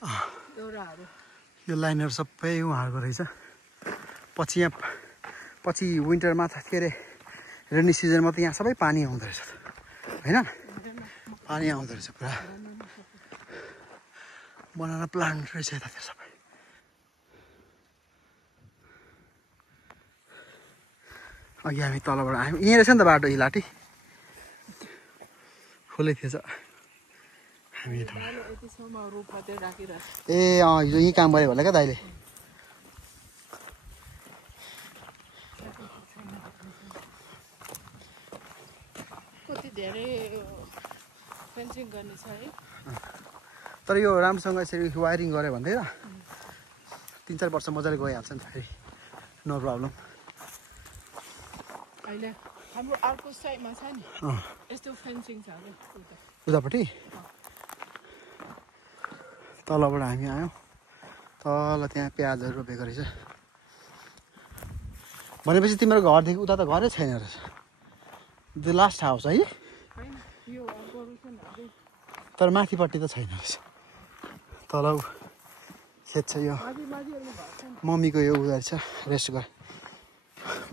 यो लाइनहरु सबै उहाँहरुको रहेछ पछि यहाँ पछि विन्टरमा के अरे रेनी सिजनमा त यहाँ सबै पानी आउँदो रहेछ हैन पानी आउँदो रहेछ पुरा बनाना प्लान्ट रहेछ यतातिर सबै अघि हामी तलबाट आयौँ यहीँ रहेछ नि त बाटो इलाटी खुलै थिएछ हामी ए हिजो यहीँ काम गरेको होला क्या दाइले तर यो राम्रोसँग यसरी वायरिङ गऱ्यो भने 3-4 वर्ष मजाले गइहाल्छ नि त फेरि नो प्रब्लम अहिले हाम्रो अर्को साइडमा छ नि यस्तो फेन्सिङ छ के उतापट्टि तलबाट हामी आयौँ तल त्यहाँ प्याजहरू रोपेको रहेछ भनेपछि तिम्रो घरदेखि उता त घरै छैन रहेछ द लास्ट हाउस है तर माथिपट्टि त छैन रहेछ तल खेत छ यो मम्मीको यो उधार छ रेस्ट गर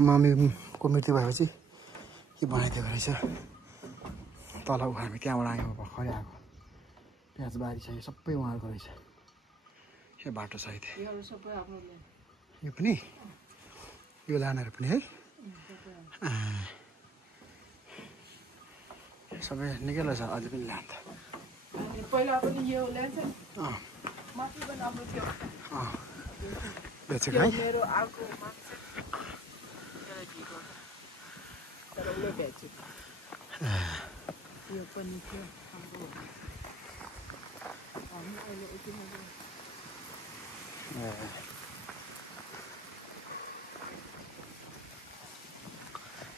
मम्मीको मृत्यु भएपछि के बनाइदिएको रहेछ तल हामी त्यहाँबाट आयौँ भर्खरै आएको प्याज बारी छ यो सबै उहाँहरूको रहेछ यो बाटो सहित यो पनि यो लानेर पनि है सबै निकै रहेछ अझै पनि लान्छ पहिला पनि यो ल्यान्छ माथि पनि हाम्रो थियो बेचेको है मेरो अर्को मान्छे तर उसले बेचेको यो पनि थियो हाम्रो हामी अहिले यति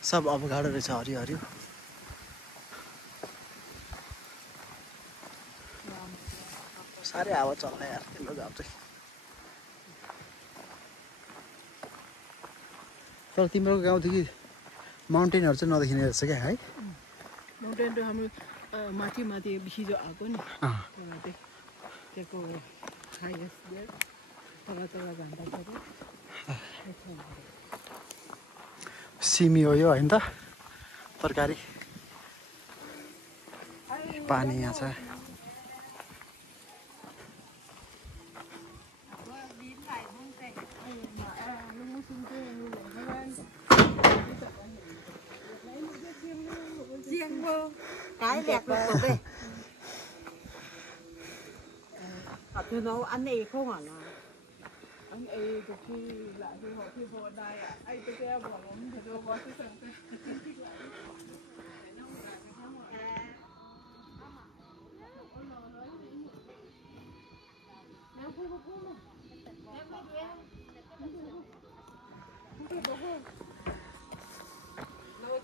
सब अभोकाडो रहेछ हरियो हरियो साह्रै हावा चल्ने यार तिम्रो गाउँ चाहिँ तर तिम्रो गाउँदेखि माउन्टेनहरू चाहिँ नदेखिने रहेछ क्या है माउन्टेन त हाम्रो माथि माथि हिजो आएको नि त्यहाँको हाइएस्ट तल तल जाँदाखेरि सिमी हो यो होइन त तरकारी पानी यहाँ छ cái đẹp của đây họ cứ nấu ăn này không hả anh ấy có khi lại thì họ đây à anh tôi kêu bỏ lắm thì tôi bỏ cái thằng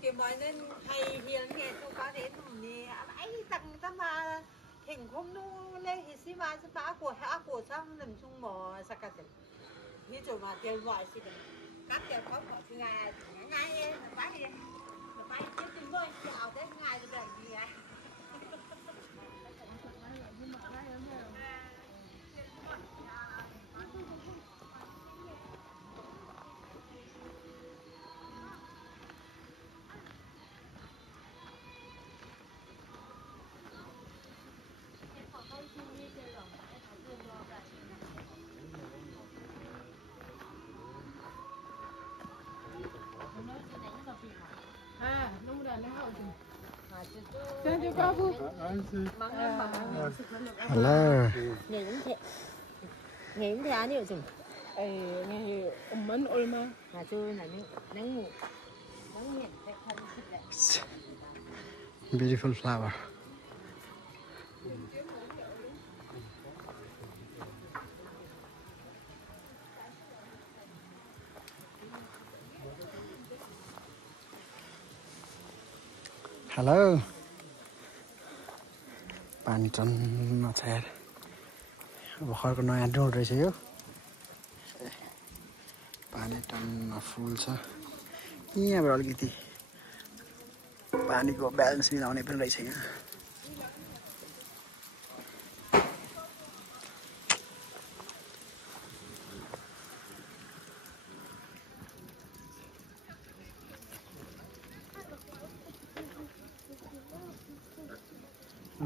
cái mới nên hay hiền nghe tôi có đến thì ấy tặng ta mà hình không nu lên thì xí mà của xong nằm chung mò sạc cả như chỗ mà tiền gọi xí các tiền có của ngày ngày bay tiếp tin thôi chào thế ngày rồi làm gì à Hello. Ngày thế anh hiểu chừng. ngày mấn ôi mà. Tôi là nắng ngủ. Beautiful flower. Hello. पानी टन्न छ यार भर्खरको नयाँ drone रहेछ यो पानी टन्न फुल छ यहाँबाट अलिकति पानीको ब्यालेन्स मिलाउने पनि रहेछ यहाँ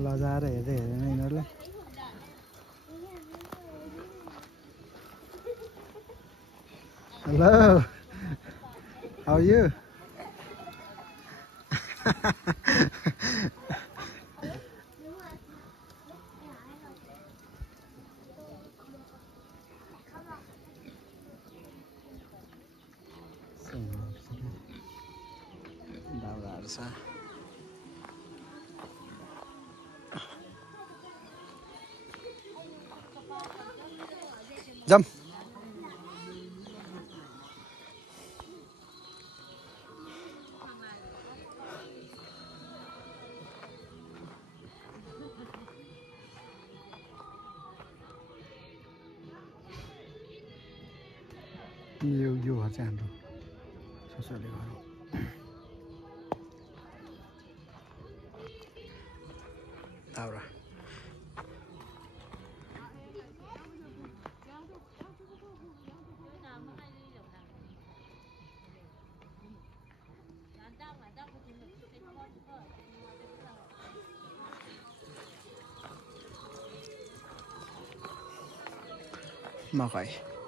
लजाएर हेर्दै हेर्दैन यिनीहरूले हेलो हाउ यु दाउराहरू छ जाम यो घर चाहिँ हाम्रो ससुराली घर हो दाउरा मकै